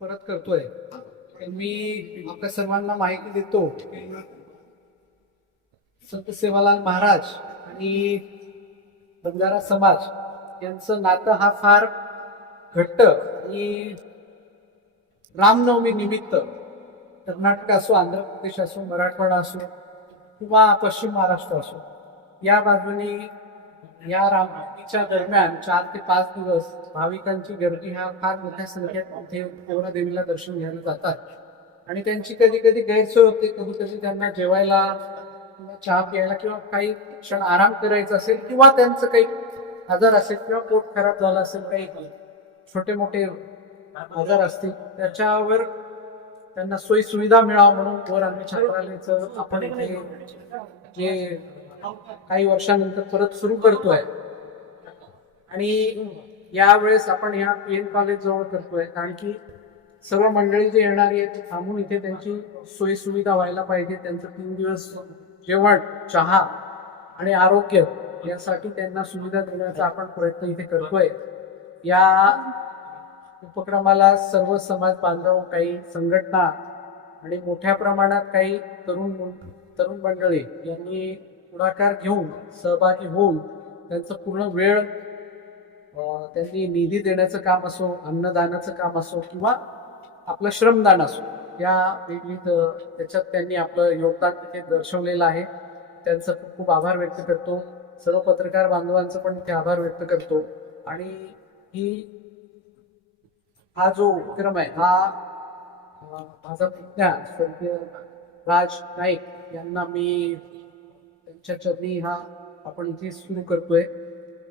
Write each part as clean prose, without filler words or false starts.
परत करतोय. मी आपल्या सर्वांना माहिती देतो की संत सेवालाल महाराज आणि बंजारा समाज यांचं नातं हा फार घट्ट आणि रामनवमी निमित्त कर्नाटक असो, आंध्र प्रदेश असो, मराठवाडा असो किंवा पश्चिम महाराष्ट्र असो, या बाजूने या रामनवमीच्या दरम्यान 4 ते 5 दिवस भाविकांची गर्दी हा फार मोठ्या संख्येत इथे गौरा देवीला दर्शन घ्यायला जातात आणि त्यांची कधी कधी गैरसोय होते. कधी कधी त्यांना जेवायला किंवा चहा प्यायला किंवा काही क्षण आराम करायचा असेल किंवा त्यांचं काही आजार असेल किंवा पोट खराब झालं असेल, काही छोटे मोठे आजार असतील, त्याच्यावर त्यांना सोयी सुविधा मिळावं म्हणून वर आम्ही छात्रालयाचं आपण इथे जे काही वर्षानंतर परत सुरू करतोय. आणि यावेळेस आपण ह्या पीएन कॉलेज जवळ करतोय कारण की सर्व मंडळी जे येणारी आहेत थांबून इथे त्यांची सोयी सुविधा व्हायला पाहिजे. त्यांचं 3 दिवस जेवण, चहा आणि आरोग्य यासाठी त्यांना सुविधा देण्याचा आपण प्रयत्न इथे करतोय. या उपक्रमाला सर्व समाज बांधव, काही संघटना आणि मोठ्या प्रमाणात काही तरुण मंडळी यांनी पुढाकार घेऊन सहभागी होऊन त्यांचं पूर्ण वेळ त्यांनी निधी देण्याचं काम असो, अन्नदानाचं काम असो किंवा आपलं श्रमदान असो, या विविध त्याच्यात त्यांनी आपलं योगदान तिथे दर्शवलेलं आहे. त्यांचं खूप खूप आभार व्यक्त करतो. सर्व पत्रकार बांधवांचं पण इथे आभार व्यक्त करतो. आणि हा जो उपक्रम आहे हा माझा पुतण्या स्वर्गीय राज नाईक यांना मी त्यांच्या चरणी हा आपण इथे सुरू करतोय.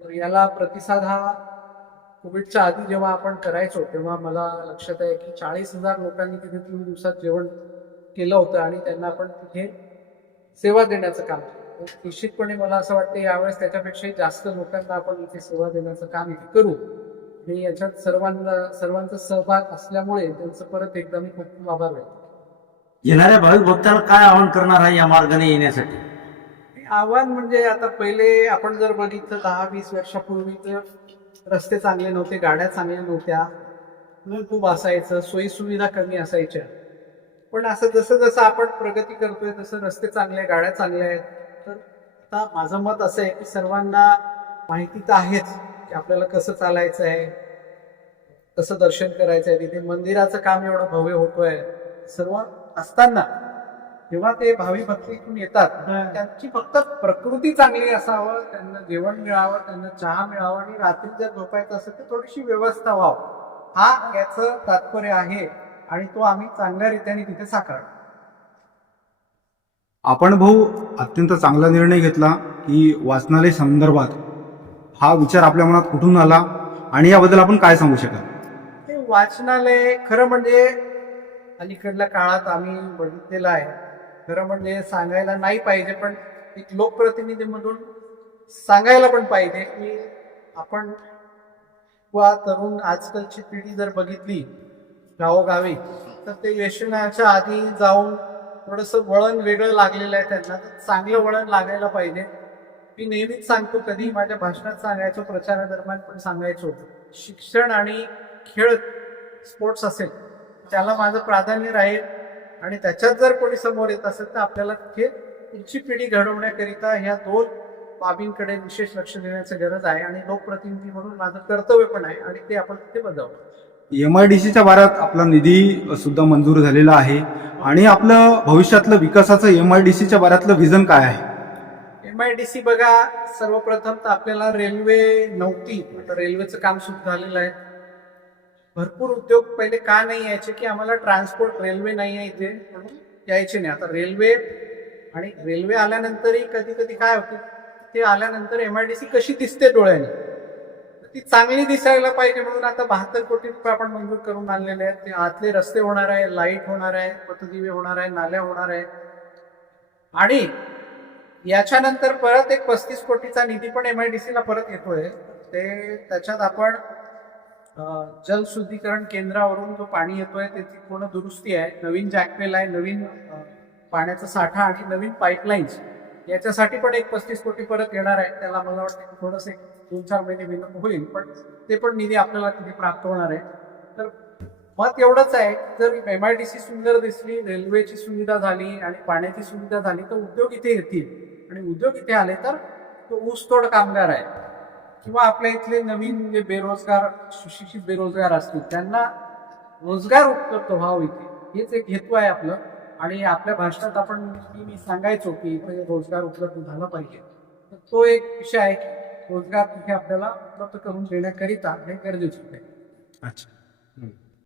तर याला प्रतिसाद हा कोविडच्या आधी जेव्हा आपण करायचो तेव्हा मला लक्षात आहे की 40,000 लोकांनी तिथे 3 दिवसात जेवण केलं होतं आणि त्यांना आपण तिथे सेवा देण्याचं काम केलं. निश्चितपणे मला असं वाटतं यावेळेस त्याच्यापेक्षाही जास्त लोकांना आपण इथे सेवा देण्याचं काम इथे करू. आणि याच्यात सर्वांचा सहभाग असल्यामुळे त्यांचं परत एकदा मी खूप खूप आभार व्यक्त. येणाऱ्या भाविक भक्ताला काय आवाहन करणार आहे या मार्गाने येण्यासाठी? आव्हान म्हणजे आता पहिले आपण जर बघितलं 10-20 वर्षापूर्वी तर रस्ते चांगले नव्हते, गाड्या चांगल्या नव्हत्या, ऊन खूप असायचं, सोयी सुविधा कमी असायच्या. पण असं जसं जसं आपण प्रगती करतोय तसं रस्ते चांगले, गाड्या चांगल्या आहेत. तर आता माझं मत असं आहे की सर्वांना माहिती तर आहेच की आपल्याला कसं चालायचं आहे, कसं दर्शन करायचं आहे. तिथे मंदिराचं काम एवढं भव्य होतोय. सर्व असताना जेव्हा ते भावी भक्तीतून येतात त्यांची फक्त प्रकृती चांगली असावं, त्यांना जेवण मिळावं, त्यांना चहा मिळावं आणि रात्री जर झोपायचं असेल तर थोडीशी व्यवस्था व्हावं, हा याचं तात्पर्य आहे. आणि तो आम्ही चांगल्या रीतीने तिथे साकार. आपण भाऊ अत्यंत चांगला निर्णय घेतला की वाचनालय संदर्भात हा विचार आपल्या मनात कुठून आला आणि याबद्दल आपण काय सांगू शकाल? हे वाचनालय खरं म्हणजे अलीकडल्या काळात आम्ही बघितलेलं आहे. खरं म्हणजे सांगायला नाही पाहिजे पण एक लोकप्रतिनिधी म्हणून सांगायला पण पाहिजे की आपण वा तरुण आजकालची पिढी जर बघितली गावोगावी तर ते व्यसनाच्या आधी जाऊन थोडंसं वळण वेगळं लागलेलं आहे त्यांना. तर चांगलं वळण लागायला पाहिजे. मी नेहमीच सांगतो, कधी माझ्या भाषणात सांगायचो, प्रचारादरम्यान पण सांगायचो, शिक्षण आणि खेळ स्पोर्ट्स असेल त्याला माझं प्राधान्य राहील. आणि त्याच्यात जर कोणी समोर येत असेल तर आपल्याला तिथे पुढची पिढी घडवण्याकरिता ह्या 2 बाबींकडे विशेष लक्ष देण्याची गरज आहे. आणि लोकप्रतिनिधी म्हणून माझं कर्तव्य पण आहे आणि ते आपण तिथे बजावतो. MIDCच्या बाऱ्यात आपला निधी सुद्धा मंजूर झालेला आहे आणि आपलं भविष्यातलं विकासाचं MIDCच्या बाऱ्यातलं विजन काय आहे? MIDC बघा, सर्वप्रथम तर आपल्याला रेल्वे नव्हती, आता रेल्वेचं काम सुरू झालेलं आहे. भरपूर उद्योग पहिले का नाही यायचे की आम्हाला ट्रान्सपोर्ट रेल्वे नाही आहे इथे म्हणून यायचे नाही. आता रेल्वे आल्यानंतरही कधी कधी काय होते, ते आल्यानंतर MIDC कशी दिसते डोळ्याने, ती चांगली दिसायला पाहिजे म्हणून आता 72 कोटी रुपये आपण मंजूर करून आणलेले आहेत. ते आतले रस्ते होणार आहे, लाईट होणार आहे, पथदिवे होणार आहे, नाल्या होणार आहे. आणि याच्यानंतर परत एक 35 कोटीचा निधी पण MIDCला परत येतोय. त्याच्यात आपण जलशुद्धीकरण केंद्रावरून जो पाणी येतोय त्याची पूर्ण दुरुस्ती आहे, नवीन जॅकवेल आहे, नवीन पाण्याचा साठा आणि नवीन पाईपलाईन्स, याच्यासाठी पण एक 35 कोटी परत येणार आहे. त्याला मला वाटतं थोडंसं 2-4 महिने विलंब होईल पण ते पण निधी आपल्याला तिथे प्राप्त होणार आहे. तर मत एवढंच आहे, जर MIDC सुंदर दिसली, रेल्वेची सुविधा झाली आणि पाण्याची सुविधा झाली तर उद्योग इथे येतील आणि उद्योग इथे आले तर तो ऊसतोड कामगार आहे किंवा आपल्या इथले नवीन जे बेरोजगार सुशिक्षित बेरोजगार असतील त्यांना रोजगार उपलब्ध व्हावं इथे, हेच एक हेतू आहे आपलं. आणि आपल्या भाषणात आपण मी सांगायचो की इथे रोजगार उपलब्ध झाला पाहिजे, तर तो एक विषय आहे की रोजगार तिथे आपल्याला उपलब्ध करून देण्याकरिता हे गरजेचं आहे. अच्छा.